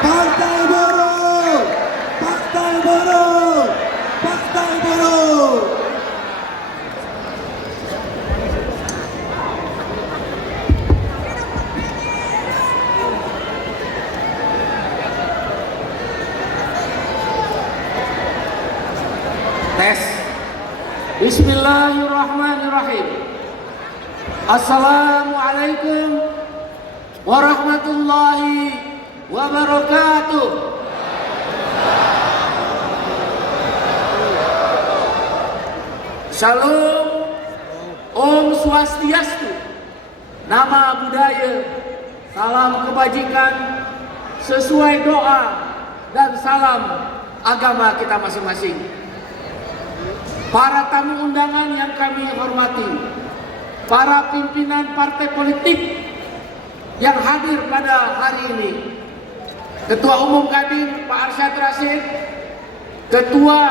Partai Buruh! Partai Buruh! Partai Buruh! Tes. Bismillahirrahmanirrahim. Assalamualaikum warahmatullahi wabarakatuh. Shalom, Om Swastiastu, nama budaya, salam kebajikan sesuai doa dan salam agama kita masing-masing. Para tamu undangan yang kami hormati, para pimpinan partai politik yang hadir pada hari ini, Ketua Umum Kadin Pak Arsyad Rashid, Ketua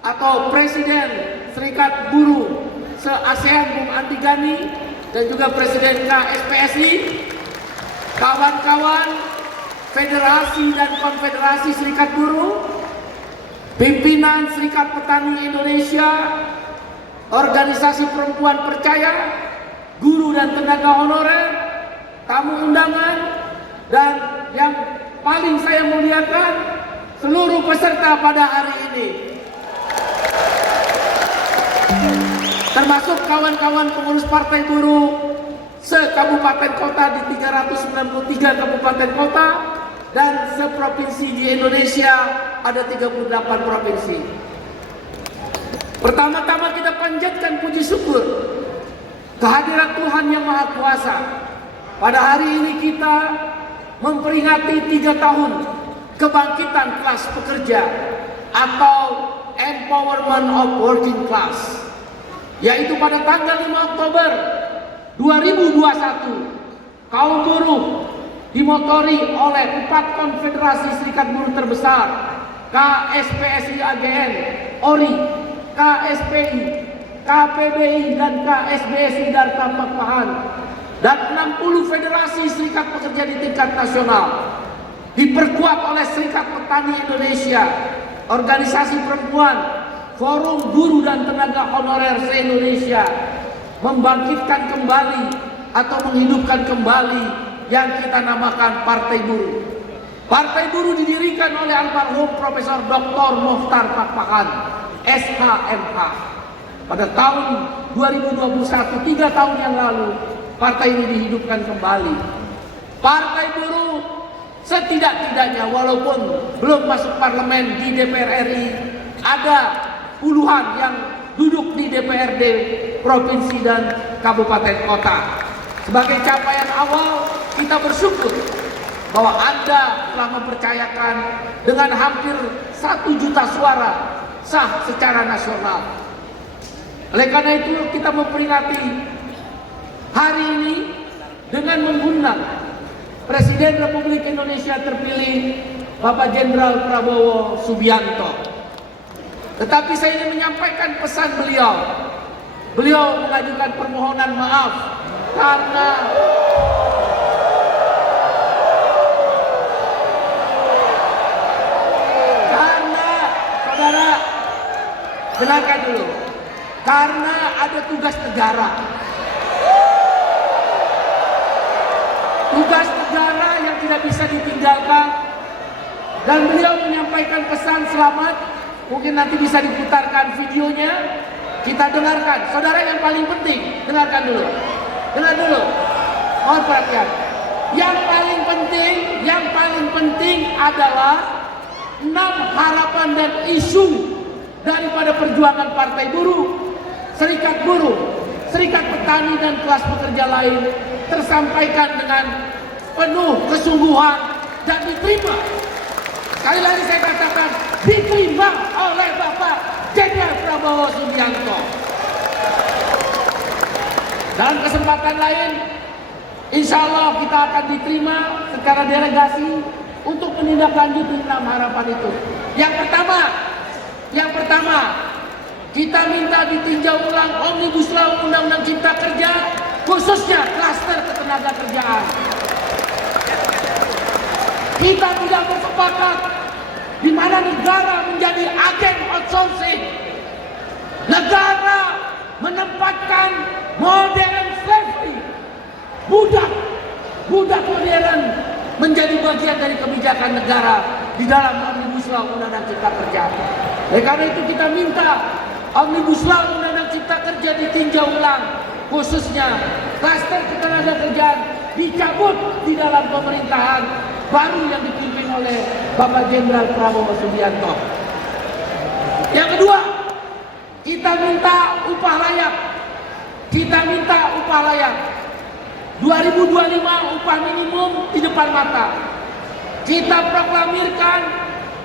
atau Presiden Serikat Buruh se-ASEAN Bung Andi Gani, dan juga Presiden KSPSI, kawan-kawan Federasi dan Konfederasi Serikat Buruh, pimpinan Serikat Petani Indonesia, organisasi perempuan percaya, guru dan tenaga honorer, tamu undangan, dan yang paling saya muliakan, seluruh peserta pada hari ini, termasuk kawan-kawan pengurus Partai Buruh se-kabupaten kota di 393 kabupaten kota, dan seprovinsi di Indonesia ada 38 provinsi. Pertama-tama kita panjatkan puji syukur kehadirat Tuhan Yang Maha Kuasa. Pada hari ini kita memperingati 3 tahun kebangkitan kelas pekerja atau Empowerment of Working Class, yaitu pada tanggal 5 Oktober 2021 kaum buruh dimotori oleh 4 konfederasi serikat buruh terbesar, KSPSI AGN, ORI, KSPI, KPBI, dan KSBSI Darta Pakpahan, dan 60 federasi serikat pekerja di tingkat nasional, diperkuat oleh Serikat Petani Indonesia, organisasi perempuan, forum buruh dan tenaga honorer se-Indonesia, membangkitkan kembali atau menghidupkan kembali yang kita namakan Partai Buruh. Partai Buruh didirikan oleh almarhum Profesor Dr. Mokhtar Pakpahan, SHMH. Pada tahun 2021, 3 tahun yang lalu, partai ini dihidupkan kembali. Partai Buruh setidak-tidaknya, walaupun belum masuk parlemen di DPR RI, ada puluhan yang duduk di DPRD provinsi dan kabupaten kota. Sebagai capaian awal, kita bersyukur bahwa Anda telah mempercayakan dengan hampir 1 juta suara sah secara nasional. Oleh karena itu kita memperingati hari ini dengan mengundang Presiden Republik Indonesia terpilih Bapak Jenderal Prabowo Subianto. Tetapi saya ingin menyampaikan pesan beliau. Beliau mengajukan permohonan maaf karena saudara, dengarkan dulu, karena ada tugas negara. Tugas negara yang tidak bisa ditinggalkan, dan beliau menyampaikan pesan selamat. Mungkin nanti bisa diputarkan videonya, kita dengarkan. Saudara, yang paling penting, dengarkan dulu. Dengar dulu, mohon perhatian. Yang paling penting adalah 6 harapan dan isu daripada perjuangan Partai Buruh, Serikat Buruh, Serikat Petani, dan kelas pekerja lain tersampaikan dengan penuh kesungguhan dan diterima. Sekali lagi saya katakan, diterima oleh Bapak Jenderal Prabowo Subianto. Dalam kesempatan lain, insya Allah kita akan diterima secara delegasi untuk menindaklanjuti 6 harapan itu. Yang pertama, kita minta ditinjau ulang Omnibus Law Undang-Undang Cipta Kerja, khususnya klaster ketenaga kerjaan. Kita tidak bersepakat di mana negara menjadi agen outsourcing. Negara menempatkan modern slavery, budak modern menjadi bagian dari kebijakan negara di dalam Omnibus Law Undang-Undang Cipta Kerja. Oleh karena itu kita minta Omnibus Law Undang-Undang Cipta Kerja ditinjau ulang, khususnya klaster ketenagakerjaan dicabut di dalam pemerintahan baru yang dipimpin oleh Bapak Jenderal Prabowo Subianto. Yang kedua, kita minta upah layak. 2025 upah minimum di depan mata. Kita proklamirkan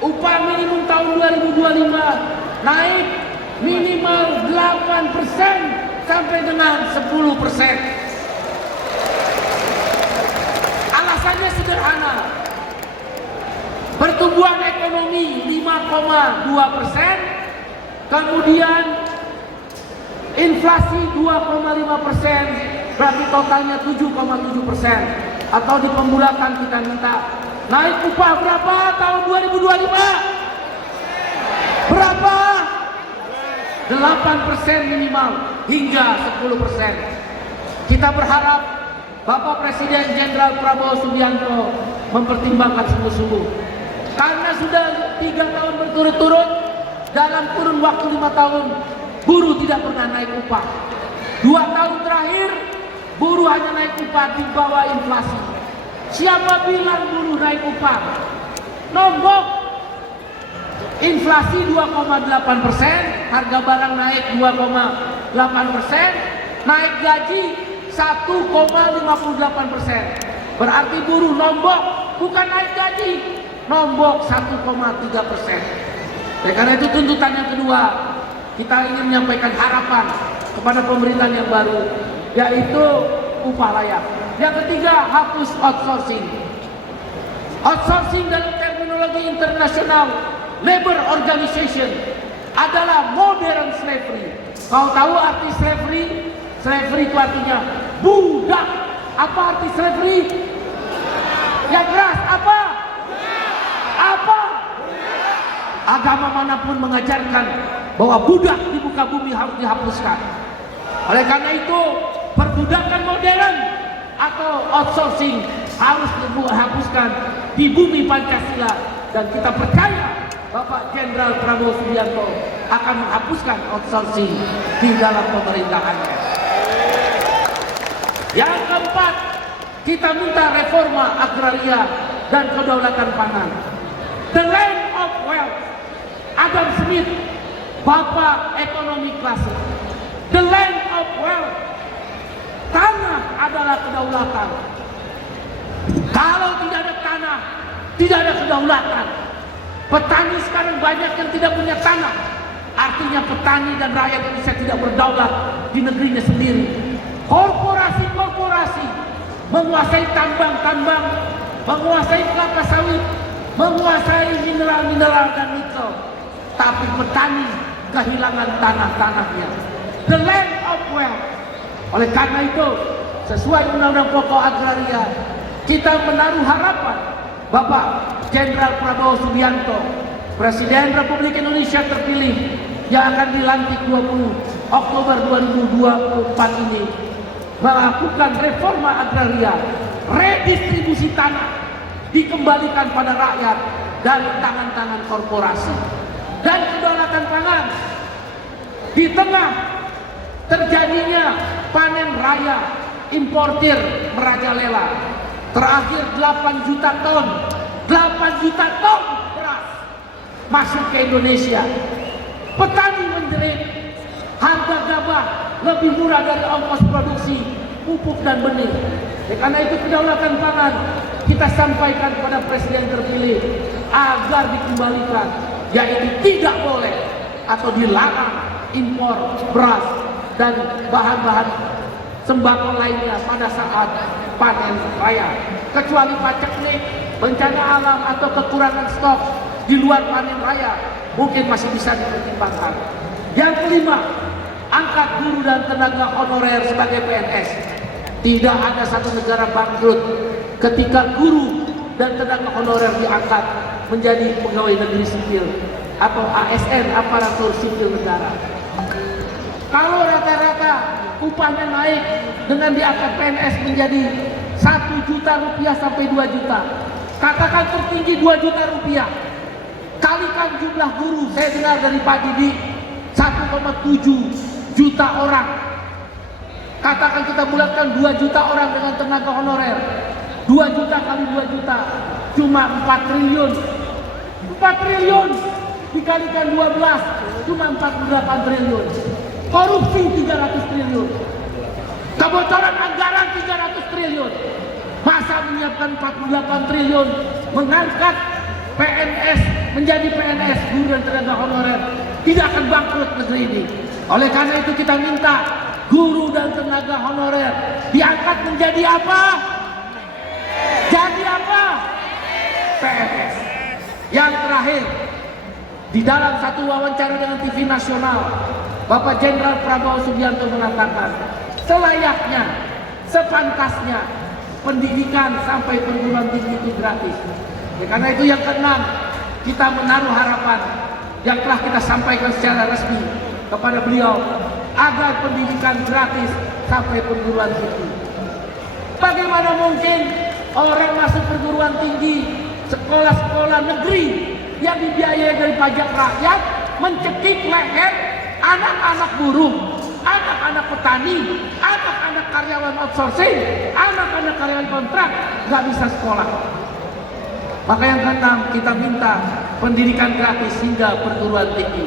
upah minimum tahun 2025 naik minimal 8% sampai dengan 10%. Alasannya sederhana. Pertumbuhan ekonomi 5,2%, kemudian inflasi 2,5%, berarti totalnya 7,7%. Atau di pembulakan kita minta naik upah berapa tahun 2025? Berapa? 8% minimal hingga 10%. Kita berharap Bapak Presiden Jenderal Prabowo Subianto mempertimbangkan sungguh-sungguh. Karena sudah 3 tahun berturut-turut, dalam kurun waktu 5 tahun, buruh tidak pernah naik upah. 2 tahun terakhir, buruh hanya naik upah di bawah inflasi. Siapa bilang buruh naik upah? Nombok. Inflasi 2,8%, harga barang naik 2,8%, naik gaji 1,58%. Berarti buruh nombok, bukan naik gaji, nombok 1,3%. Karena itu tuntutan yang kedua, kita ingin menyampaikan harapan kepada pemerintahan yang baru, yaitu upah layak. Yang ketiga, hapus outsourcing. Outsourcing dalam terminologi internasional labor organization adalah modern slavery. Kau tahu arti slavery? Slavery itu artinya budak. Apa arti slavery? Yang keras apa? Apa? Agama manapun mengajarkan bahwa budak di muka bumi harus dihapuskan. Oleh karena itu, perbudakan modern atau outsourcing harus dihapuskan di bumi Pancasila, dan kita percaya Bapak Jenderal Prabowo Subianto akan menghapuskan outsourcing di dalam pemerintahannya. Yang keempat, kita minta reforma agraria dan kedaulatan pangan. The land of wealth. Adam Smith, Bapak ekonomi klasik. The land of wealth. Tanah adalah kedaulatan. Kalau tidak ada tanah, tidak ada kedaulatan. Petani sekarang banyak yang tidak punya tanah. Artinya petani dan rakyat Indonesia tidak berdaulat di negerinya sendiri. Korporasi-korporasi menguasai tambang-tambang, menguasai kelapa sawit, menguasai mineral-mineral dan nikel. Tapi petani kehilangan tanah-tanahnya. The land of wealth. Oleh karena itu, sesuai Undang-Undang Pokok Agraria, kita menaruh harapan Bapak Jenderal Prabowo Subianto, Presiden Republik Indonesia terpilih yang akan dilantik 20 Oktober 2024 ini, melakukan reforma agraria, redistribusi tanah dikembalikan pada rakyat dari tangan-tangan korporasi, dan kedaulatan pangan. Di tengah terjadinya panen raya, importir merajalela, terakhir 8 juta ton beras masuk ke Indonesia. Petani menjerit, harga gabah lebih murah dari ongkos produksi pupuk dan benih. Karena itu kedaulatan pangan kita sampaikan kepada Presiden terpilih agar dikembalikan, yaitu tidak boleh atau dilarang impor beras dan bahan-bahan sembako lainnya pada saat panen raya, kecuali paceklik, bencana alam atau kekurangan stok di luar panen raya mungkin masih bisa dipertimbangkan. Yang kelima, angkat guru dan tenaga honorer sebagai PNS. Tidak ada satu negara bangkrut ketika guru dan tenaga honorer diangkat menjadi pegawai negeri sipil atau ASN, aparatur sipil negara. Kalau rata-rata upahnya naik dengan diangkat PNS menjadi 1 juta rupiah sampai 2 juta, katakan tertinggi 2 juta rupiah, kalikan jumlah guru. Saya dengar dari Pak Didi 1,7 juta orang. Katakan kita bulatkan 2 juta orang dengan tenaga honorer, 2 juta kali 2 juta cuma 4 triliun. 4 triliun dikalikan 12 cuma 48 triliun. Korupsi 300 triliun. Kebocoran anggaran 300 triliun. Masa menyiapkan 48 triliun mengangkat PNS menjadi PNS, guru dan tenaga honorer, tidak akan bangkrut negeri ini. Oleh karena itu kita minta guru dan tenaga honorer diangkat menjadi apa? Jadi apa? PNS. Yang terakhir, di dalam satu wawancara dengan TV nasional, Bapak Jenderal Prabowo Subianto mengatakan selayaknya, sepantasnya pendidikan sampai perguruan tinggi itu gratis. Karena itu yang keenam, kita menaruh harapan yang telah kita sampaikan secara resmi kepada beliau agar pendidikan gratis sampai perguruan tinggi. Bagaimana mungkin orang masuk perguruan tinggi, sekolah-sekolah negeri yang dibiayai dari pajak rakyat mencekik leher anak-anak buruh, anak-anak petani, anak-anak karyawan outsourcing, anak-anak karyawan kontrak nggak bisa sekolah. Maka yang keenam, kita minta pendidikan gratis hingga perguruan tinggi.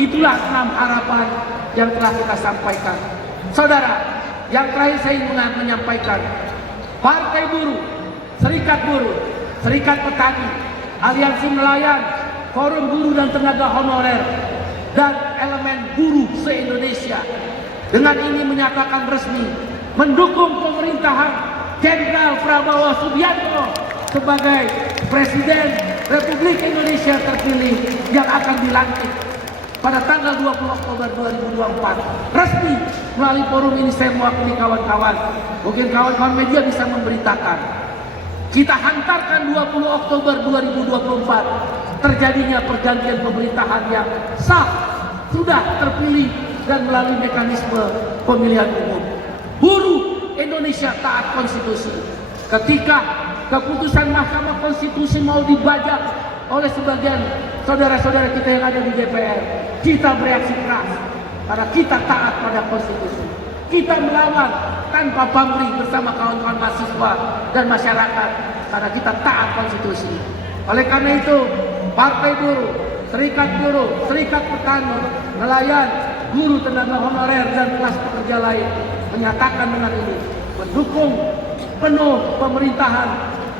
Itulah 6 harapan yang telah kita sampaikan. Saudara, yang terakhir saya ingin menyampaikan, Partai Buruh, Serikat Buruh, Serikat Petani, Aliansi Nelayan, Forum Guru dan Tenaga Honorer, dan elemen buruh se-Indonesia dengan ini menyatakan resmi mendukung pemerintahan Jenderal Prabowo Subianto sebagai Presiden Republik Indonesia terpilih yang akan dilantik pada tanggal 20 Oktober 2024. Resmi melalui forum ini saya mewakili kawan-kawan, mungkin kawan-kawan media bisa memberitakan, kita hantarkan 20 Oktober 2024 terjadinya pergantian pemerintahan yang sah, sudah terpilih dan melalui mekanisme pemilihan umum. Buruh Indonesia taat konstitusi. Ketika keputusan Mahkamah Konstitusi mau dibajak oleh sebagian saudara-saudara kita yang ada di DPR, kita bereaksi keras karena kita taat pada konstitusi. Kita melawan tanpa pamrih bersama kawan-kawan mahasiswa dan masyarakat karena kita taat konstitusi. Oleh karena itu, Partai Buruh, Serikat Buruh, Serikat Petani, Nelayan, Guru Tenaga Honorer dan kelas pekerja lain menyatakan dengan ini mendukung penuh pemerintahan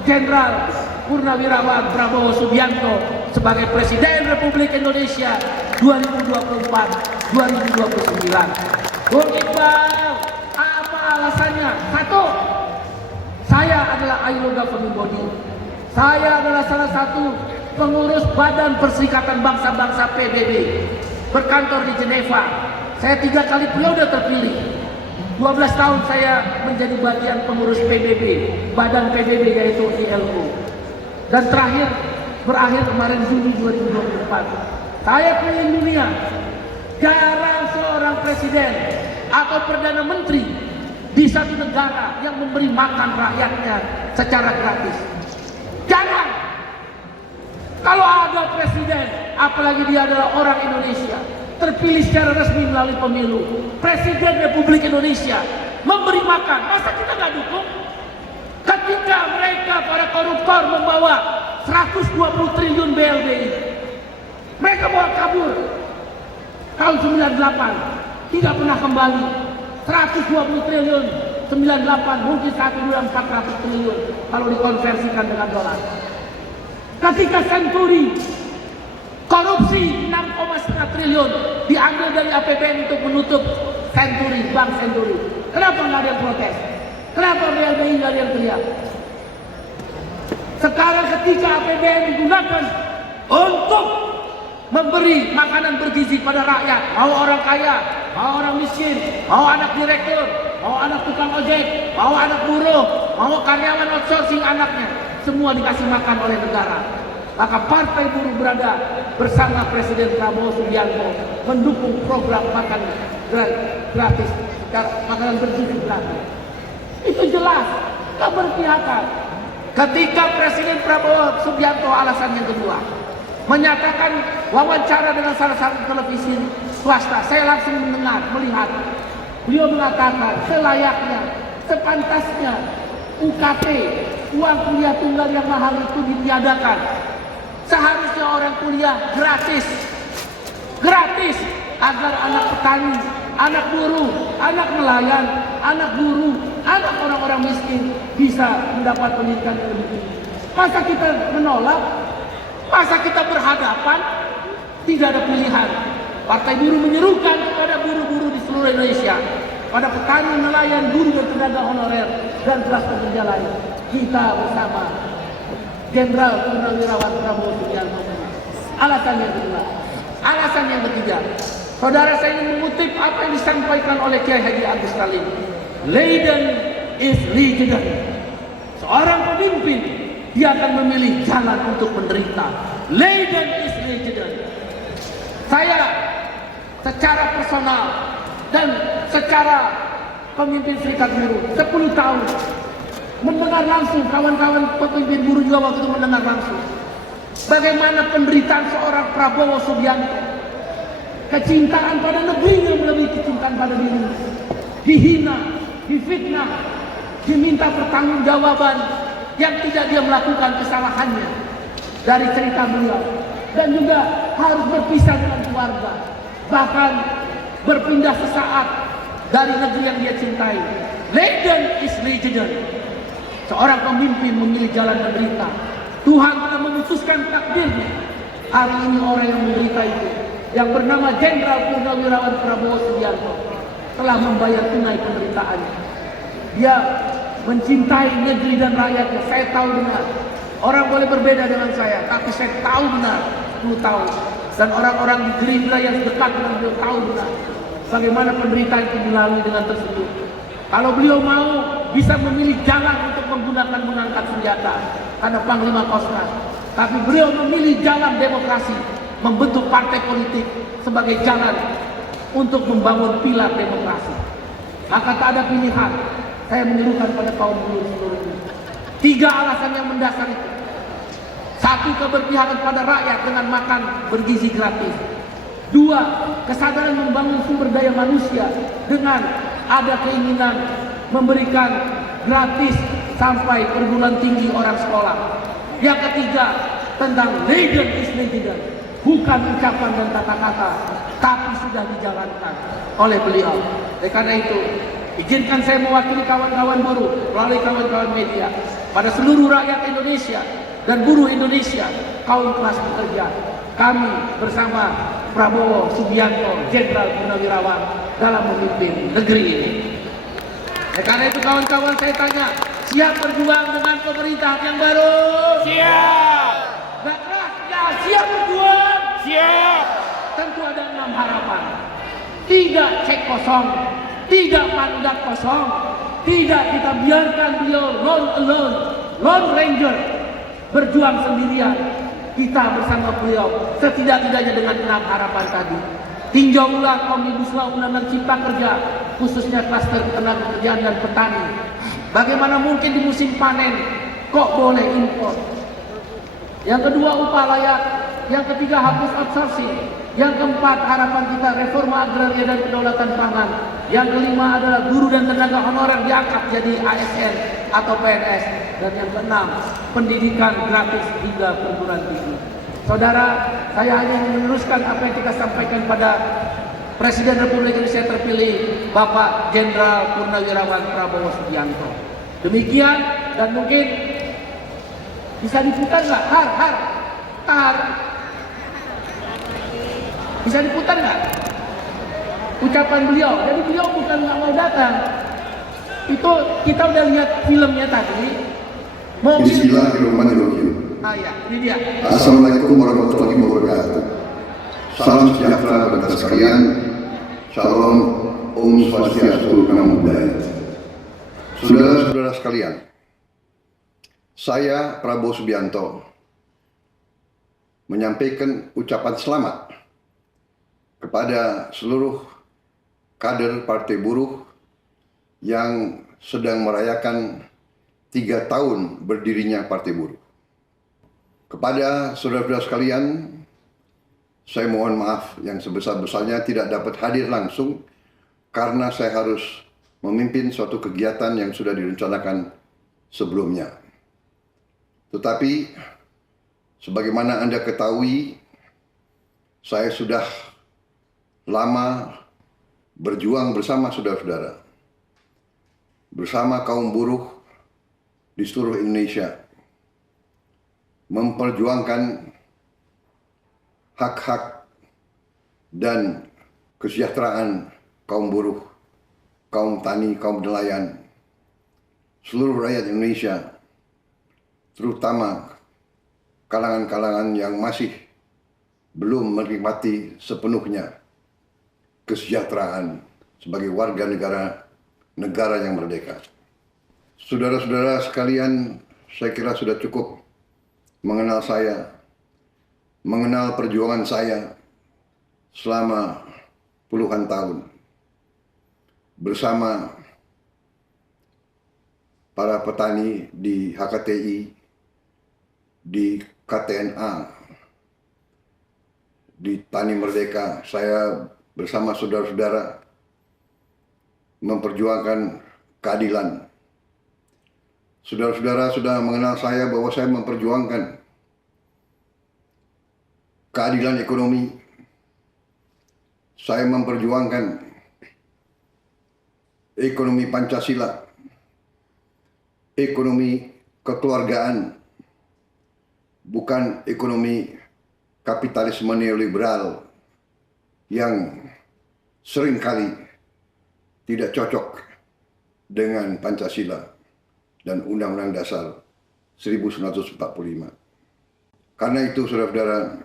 Jenderal Purnawirawan Prabowo Subianto sebagai Presiden Republik Indonesia 2024-2029. Bung Iqbal, apa alasannya? Satu, saya adalah ILO governing body. Saya adalah salah satu pengurus Badan Perserikatan Bangsa-Bangsa PBB, berkantor di Jeneva. Saya 3 kali periode terpilih. 12 tahun saya menjadi bagian pengurus PBB, Badan PBB yaitu ILO. Dan terakhir berakhir kemarin Juni 2024. Saya keliling dunia. Jarang seorang presiden atau perdana menteri di satu negara yang memberi makan rakyatnya secara gratis. Jarang. Kalau ada presiden, apalagi dia adalah orang Indonesia, terpilih secara resmi melalui pemilu, Presiden Republik Indonesia memberi makan, masa kita nggak dukung? Ketika mereka para koruptor membawa 120 triliun BLBI, mereka bawa kabur tahun 98, tidak pernah kembali. 120 triliun 98 mungkin 1.400 triliun kalau dikonversikan dengan dolar. Ketika Senturi korupsi 6,5 triliun diambil dari APBN untuk menutup Senturi, Bank Senturi. Kenapa nggak ada yang protes? Kenapa BLBI nggak ada yang teriak? Sekarang ketika APBN digunakan untuk memberi makanan bergizi pada rakyat, mau orang kaya, mau orang miskin, mau anak direktur, mau anak tukang ojek, mau anak buruh, mau karyawan outsourcing anaknya, semua dikasih makan oleh negara. Maka Partai Buruh berada bersama Presiden Prabowo Subianto mendukung program makan gratis, makanan bergizi gratis. Itu jelas keberpihakan. Ketika Presiden Prabowo Subianto, alasan yang kedua, menyatakan wawancara dengan salah satu televisi swasta, saya langsung melihat beliau mengatakan selayaknya, sepantasnya UKT, uang kuliah tunggal yang mahal itu ditiadakan. Seharusnya orang kuliah gratis agar anak petani, anak buruh, anak nelayan, anak buruh, anak orang-orang miskin bisa mendapat pendidikan yang lebih tinggi. Masa kita menolak? Masa kita berhadapan? Tidak ada pilihan. Partai Buruh menyerukan kepada buruh-buruh di seluruh Indonesia, pada petani, nelayan, buruh dan tenaga honorer dan kelas pekerja lain, kita bersama Jenderal Purnawirawan Prabowo Subianto. Alasan yang kedua. Alasan yang ketiga, saudara, saya ingin mengutip apa yang disampaikan oleh Kiai Haji Agus Salim. Leiden is legendary. Seorang pemimpin, dia akan memilih jalan untuk menderita. Leiden is legendary. Saya secara personal dan secara pemimpin Serikat Buruh 10 tahun mendengar langsung, kawan-kawan pemimpin buruh juga waktu itu mendengar langsung bagaimana penderitaan seorang Prabowo Subianto, kecintaan pada negerinya melebihi kecintaan pada dirinya, dihina, difitnah, diminta pertanggungjawaban yang tidak dia melakukan kesalahannya dari cerita beliau, dan juga harus berpisah dengan keluarga, bahkan berpindah sesaat dari negeri yang dia cintai. Leiden is legendary. Seorang pemimpin memilih jalan menderita. Tuhan telah memutuskan takdirnya. Hari ini orang yang menderita itu, yang bernama Jenderal Purnawirawan Prabowo Subianto, telah membayar tunai penderitaannya. Dia mencintai negeri dan rakyatnya. Saya tahu benar. Orang boleh berbeda dengan saya, tapi saya tahu benar 10 tahun. Dan orang-orang di Gerindra yang dekat dengan beliau tahu benar bagaimana penderitaan itu dilalui dengan tersebut. Kalau beliau mau, bisa memilih jalan untuk mengangkat senjata karena Panglima Kostrat. Tapi beliau memilih jalan demokrasi, membentuk partai politik sebagai jalan untuk membangun pilar demokrasi. Maka tak ada pilihan. Saya menyerukan pada kaum buruh seluruh Indonesia. 3 alasan yang mendasar itu. 1, keberpihakan pada rakyat dengan makan bergizi gratis. 2, kesadaran membangun sumber daya manusia dengan ada keinginan memberikan gratis sampai perguruan tinggi orang sekolah. Yang ketiga, tentang leiden is legendary, bukan ucapan dan kata-kata, tapi sudah dijalankan oleh beliau. Karena itu, izinkan saya mewakili kawan-kawan buruh melalui kawan-kawan media pada seluruh rakyat Indonesia dan buruh Indonesia, kaum kelas pekerja, kami bersama Prabowo Subianto, Jenderal Purnawirawan dalam memimpin negeri ini. Karena itu kawan-kawan, saya tanya, siap berjuang dengan pemerintahan yang baru? Siap. Nah, ya, siap berjuang? Siap. Tentu ada 6 harapan. Tidak cek kosong, tidak mandat kosong, tidak kita biarkan beliau lone ranger, berjuang sendirian. Kita bersama beliau setidak-tidaknya dengan 6 harapan tadi. Tinjau ulang Omnibus Law Undang-Undang Cipta Kerja, khususnya klaster ketenaga kerjaan dan petani. Bagaimana mungkin di musim panen kok boleh impor? Yang kedua, upah layak. Yang ketiga, hapus outsourcing. Yang keempat, harapan kita reforma agraria dan kedaulatan pangan. Yang kelima adalah guru dan tenaga honorer diangkat jadi ASN atau PNS. Dan yang keenam, pendidikan gratis hingga perguruan tinggi. Saudara, saya hanya ingin meneruskan apa yang kita sampaikan pada Presiden Republik Indonesia terpilih, Bapak Jenderal Purnawirawan Prabowo Subianto. Demikian, dan mungkin bisa diputar nggak? Har. Bisa diputar nggak? Ucapan beliau. Jadi beliau bukan nggak mau datang. Itu kita udah lihat filmnya tadi. Bismillahirrahmanirrahim. Ya, ini dia. Assalamualaikum warahmatullahi wabarakatuh. Salam sejahtera bagi sekalian. Shalom, Om Swastiastu, Namo Buddhaya. Saudara-saudara sekalian, Saya, Prabowo Subianto, menyampaikan ucapan selamat kepada seluruh kader Partai Buruh yang sedang merayakan 3 tahun berdirinya Partai Buruh. Kepada saudara-saudara sekalian, saya mohon maaf yang sebesar-besarnya tidak dapat hadir langsung karena saya harus memimpin suatu kegiatan yang sudah direncanakan sebelumnya. Tetapi, sebagaimana Anda ketahui, saya sudah lama berjuang bersama saudara-saudara, bersama kaum buruh di seluruh Indonesia, memperjuangkan hak-hak dan kesejahteraan kaum buruh, kaum tani, kaum nelayan, seluruh rakyat Indonesia, terutama kalangan-kalangan yang masih belum menikmati sepenuhnya kesejahteraan sebagai warga negara yang merdeka. Saudara-saudara sekalian, saya kira sudah cukup mengenal saya, mengenal perjuangan saya selama puluhan tahun bersama para petani di HKTI, di KTNA, di Tani Merdeka. Saya bersama saudara-saudara memperjuangkan keadilan. Saudara-saudara sudah mengenal saya bahwa saya memperjuangkan keadilan ekonomi. Saya memperjuangkan ekonomi Pancasila, ekonomi kekeluargaan, bukan ekonomi kapitalisme neoliberal yang seringkali tidak cocok dengan Pancasila dan Undang-Undang Dasar 1945. Karena itu, saudara-saudara,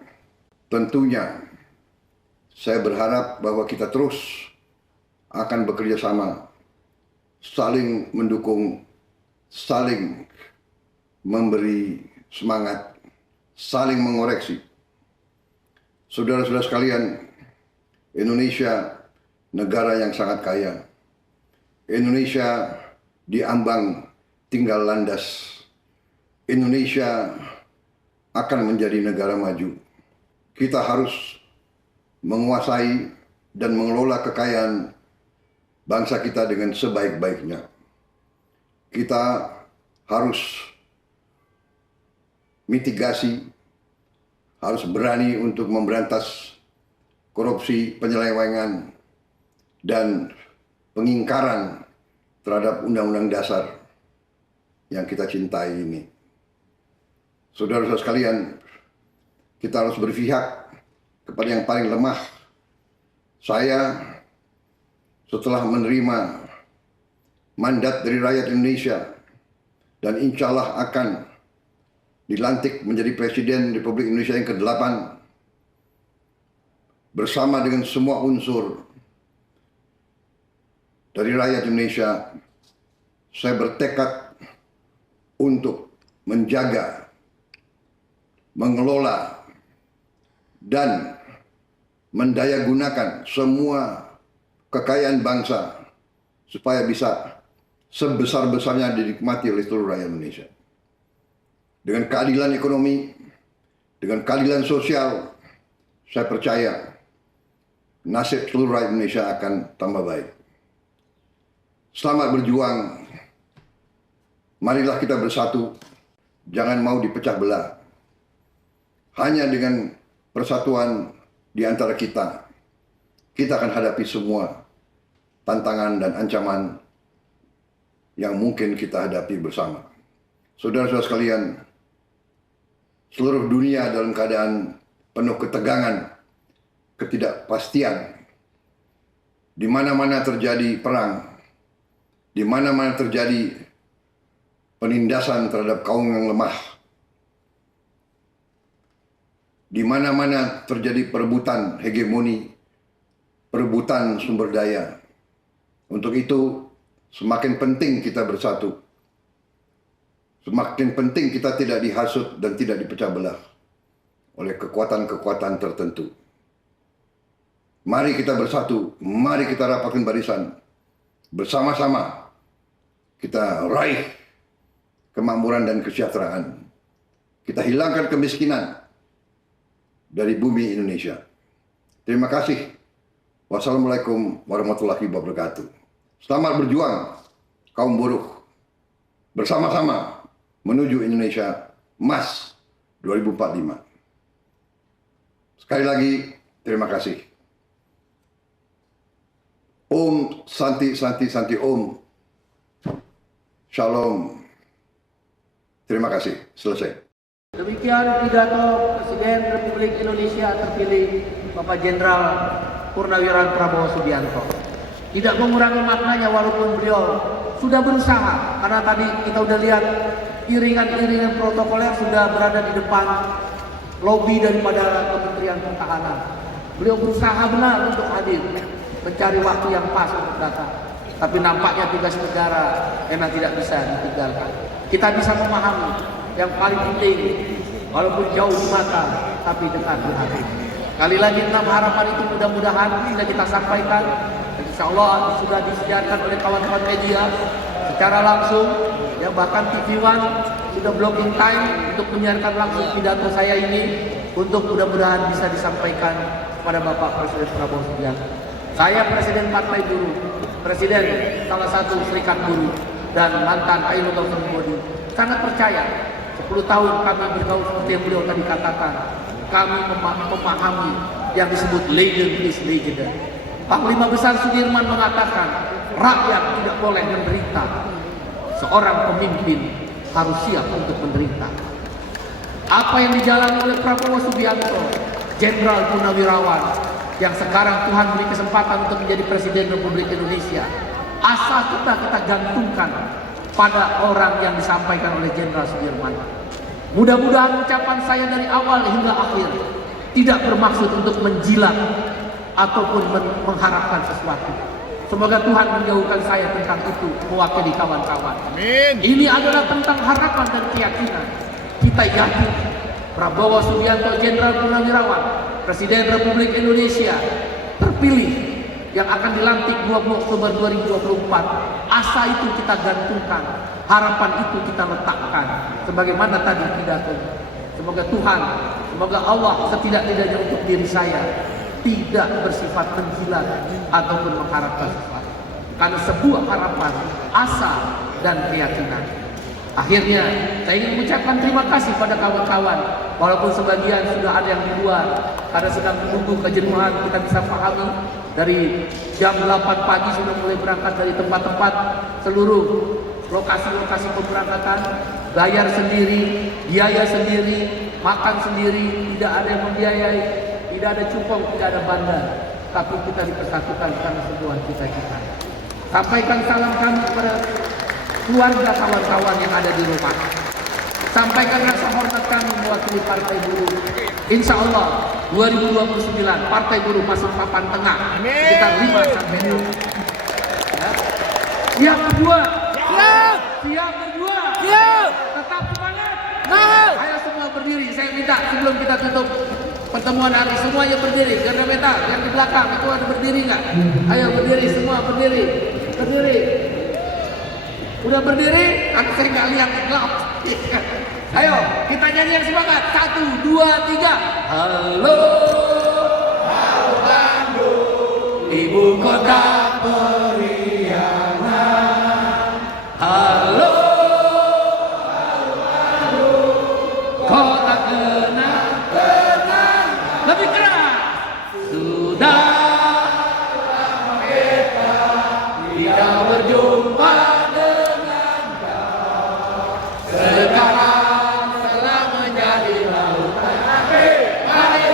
tentunya saya berharap bahwa kita terus akan bekerja sama, saling mendukung, saling memberi semangat, saling mengoreksi. Saudara-saudara sekalian, Indonesia negara yang sangat kaya. Indonesia diambang tinggal landas. Indonesia akan menjadi negara maju. Kita harus menguasai dan mengelola kekayaan bangsa kita dengan sebaik-baiknya. Kita harus mitigasi, harus berani untuk memberantas korupsi, penyelewengan, dan pengingkaran terhadap Undang-Undang Dasar yang kita cintai ini. Saudara-saudara sekalian, kita harus berpihak kepada yang paling lemah. Saya setelah menerima mandat dari rakyat Indonesia dan insya Allah akan dilantik menjadi Presiden Republik Indonesia yang ke-8 bersama dengan semua unsur dari rakyat Indonesia. Saya bertekad untuk menjaga, mengelola, dan mendayagunakan semua kekayaan bangsa supaya bisa sebesar-besarnya dinikmati oleh seluruh rakyat Indonesia. Dengan keadilan ekonomi, dengan keadilan sosial, saya percaya nasib seluruh rakyat Indonesia akan tambah baik. Selamat berjuang. Marilah kita bersatu, jangan mau dipecah belah. Hanya dengan persatuan di antara kita, kita akan hadapi semua tantangan dan ancaman yang mungkin kita hadapi bersama. Saudara-saudara sekalian, seluruh dunia dalam keadaan penuh ketegangan, ketidakpastian. Di mana-mana terjadi perang, di mana-mana terjadi penindasan terhadap kaum yang lemah, di mana-mana terjadi perebutan hegemoni, perebutan sumber daya. Untuk itu, semakin penting kita bersatu. Semakin penting kita tidak dihasut dan tidak dipecah belah oleh kekuatan-kekuatan tertentu. Mari kita bersatu, mari kita rapatkan barisan. Bersama-sama kita raih kemakmuran dan kesejahteraan. Kita hilangkan kemiskinan dari bumi Indonesia. Terima kasih. Wassalamualaikum warahmatullahi wabarakatuh. Selamat berjuang, kaum buruh. Bersama-sama menuju Indonesia Emas 2045. Sekali lagi, terima kasih. Om Santi Santi Santi Om. Shalom. Terima kasih. Selesai. Demikian pidato Presiden Republik Indonesia terpilih Bapak Jenderal Purnawirawan Prabowo Subianto. Tidak mengurangi maknanya walaupun beliau sudah berusaha, karena tadi kita udah lihat iringan-iringan protokoler sudah berada di depan lobi daripada Kementerian Pertahanan. Beliau berusaha benar untuk hadir, mencari waktu yang pas untuk datang. Tapi nampaknya tugas negara memang tidak bisa ditinggalkan. Kita bisa memahami yang paling penting, walaupun jauh di mata, tapi dekat di hati. Kali lagi 6 harapan itu mudah-mudahan sudah kita sampaikan. Insya Allah sudah disediakan oleh kawan-kawan media secara langsung, yang bahkan TV One sudah blocking time untuk menyiarkan langsung pidato saya ini, untuk mudah-mudahan bisa disampaikan kepada Bapak Presiden Prabowo Subianto. Saya Presiden Partai Buruh, Presiden salah satu serikat buruh, dan mantan ILO Governing Body, sangat percaya 10 tahun kami bergaul seperti yang beliau tadi katakan, kami memahami yang disebut legend is legendary. Panglima Besar Sudirman mengatakan, rakyat tidak boleh menderita. Seorang pemimpin harus siap untuk menderita. Apa yang dijalani oleh Prabowo Subianto, Jenderal Purnawirawan, yang sekarang Tuhan beri kesempatan untuk menjadi Presiden Republik Indonesia, asal kita gantungkan pada orang yang disampaikan oleh Jenderal Sudirman. Mudah-mudahan ucapan saya dari awal hingga akhir tidak bermaksud untuk menjilat ataupun mengharapkan sesuatu. Semoga Tuhan menjauhkan saya tentang itu, mewakili kawan-kawan. Amin. Ini adalah tentang harapan dan keyakinan. Kita yakin Prabowo Subianto, Jenderal Purnawirawan, Presiden Republik Indonesia terpilih, yang akan dilantik 20 Oktober 2024. Asa itu kita gantungkan, harapan itu kita letakkan, sebagaimana tadi pidato. Semoga Tuhan, semoga Allah setidak-tidaknya untuk diri saya tidak bersifat menjilat ataupun mengharapkan sesuatu, karena sebuah harapan, asa, dan keyakinan. Akhirnya saya ingin mengucapkan terima kasih pada kawan-kawan, walaupun sebagian sudah ada yang keluar karena sedang menunggu kejenuhan. Kita bisa pahami, dari jam 8 pagi sudah mulai berangkat dari tempat-tempat seluruh lokasi-lokasi pemberangkatan, bayar sendiri, biaya sendiri, makan sendiri, tidak ada yang membiayai, tidak ada cupong, tidak ada bandar, tapi kita dipersatukan karena sebuah cita-cita. Sampaikan salam kami kepada keluarga kawan-kawan yang ada di rumah. Sampaikan rasa hormat kami mewakili Partai Buruh. Insya Allah 2029 Partai Buruh masuk papan tengah sekitar 5 sampai 6. Ya. Siap berjuang. Siap. Siap berjuang. Siap. Tetap semangat. Nah. Ayo semua berdiri. Saya minta sebelum kita tutup pertemuan hari, semuanya berdiri. Karena meta yang di belakang itu ada berdiri nggak? Ayo berdiri semua, berdiri. Berdiri. Udah berdiri? Kan saya nggak lihat gelap. Ayo kita nyanyi yang semangat. 1, 2, 3. Halo, halo Bandung, ibu kota periangan. Halo, halo Bandung, kota kenang-kenang. Lebih keras. Sudah lama kita tidak berjumpa dengan kau. Sekarang telah menjadi lautan. Mari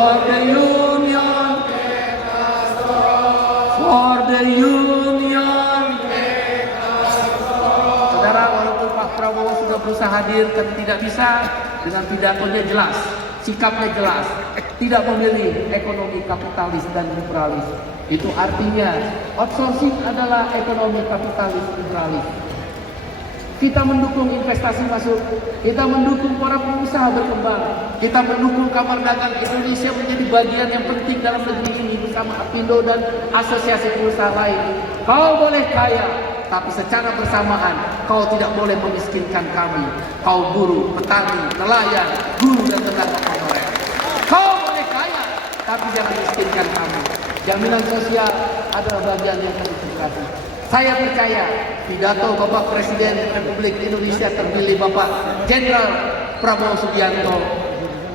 For the union, for the union. Saudara, walaupun Pak Prabowo sudah berusaha hadir, kan tidak bisa. Dengan pidatonya jelas, sikapnya jelas, tidak memilih ekonomi kapitalis dan liberalis. Itu artinya outsourcing adalah ekonomi kapitalis liberalis. Kita mendukung investasi masuk, kita mendukung para pengusaha berkembang, kita mendukung Kamar Dagang Indonesia menjadi bagian yang penting dalam negeri ini bersama Apindo dan asosiasi pengusaha lain. Kau boleh kaya, tapi secara bersamaan kau tidak boleh memiskinkan kami. Kau buruh, petani, nelayan, guru dan tenaga honorer. Kau boleh kaya, tapi jangan miskinkan kami. Jaminan sosial adalah bagian yang terintegrasi. Saya percaya pidato Bapak Presiden Republik Indonesia terpilih Bapak Jenderal Prabowo Subianto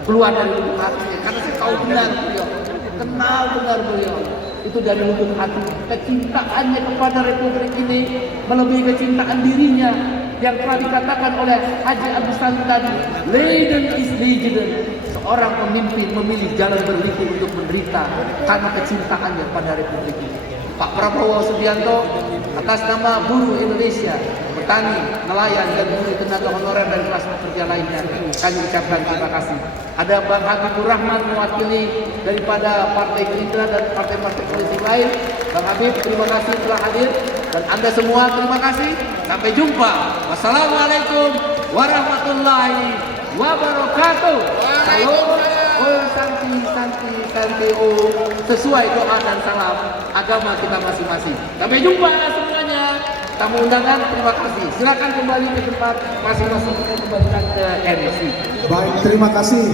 keluar dari lubuk hatinya, karena saya tahu benar beliau, kenal benar beliau. Itu dari lubuk hati, kecintaannya kepada Republik ini melebihi kecintaan dirinya yang telah dikatakan oleh Haji Agus Salim tadi. Leiden is legend. Seorang pemimpin memilih jalan berliku untuk menderita karena kecintaannya pada Republik ini. Pak Prabowo Subianto atas nama buruh Indonesia, petani, nelayan, dan buruh tenaga honorer dan kelas pekerja lainnya, kami ucapkan terima kasih. Ada Bang Habibur Rahman mewakili daripada Partai Gerindra dan partai-partai politik lain. Bang Habib, terima kasih telah hadir, dan Anda semua terima kasih. Sampai jumpa. Wassalamualaikum warahmatullahi wabarakatuh. Salam. Oh, santi, oh, sesuai doa dan salam agama kita masing-masing. Sampai jumpa semuanya. Tamu undangan, terima kasih. Silakan kembali ke tempat masing-masing, kita kembalikan ke MC. Baik, terima kasih.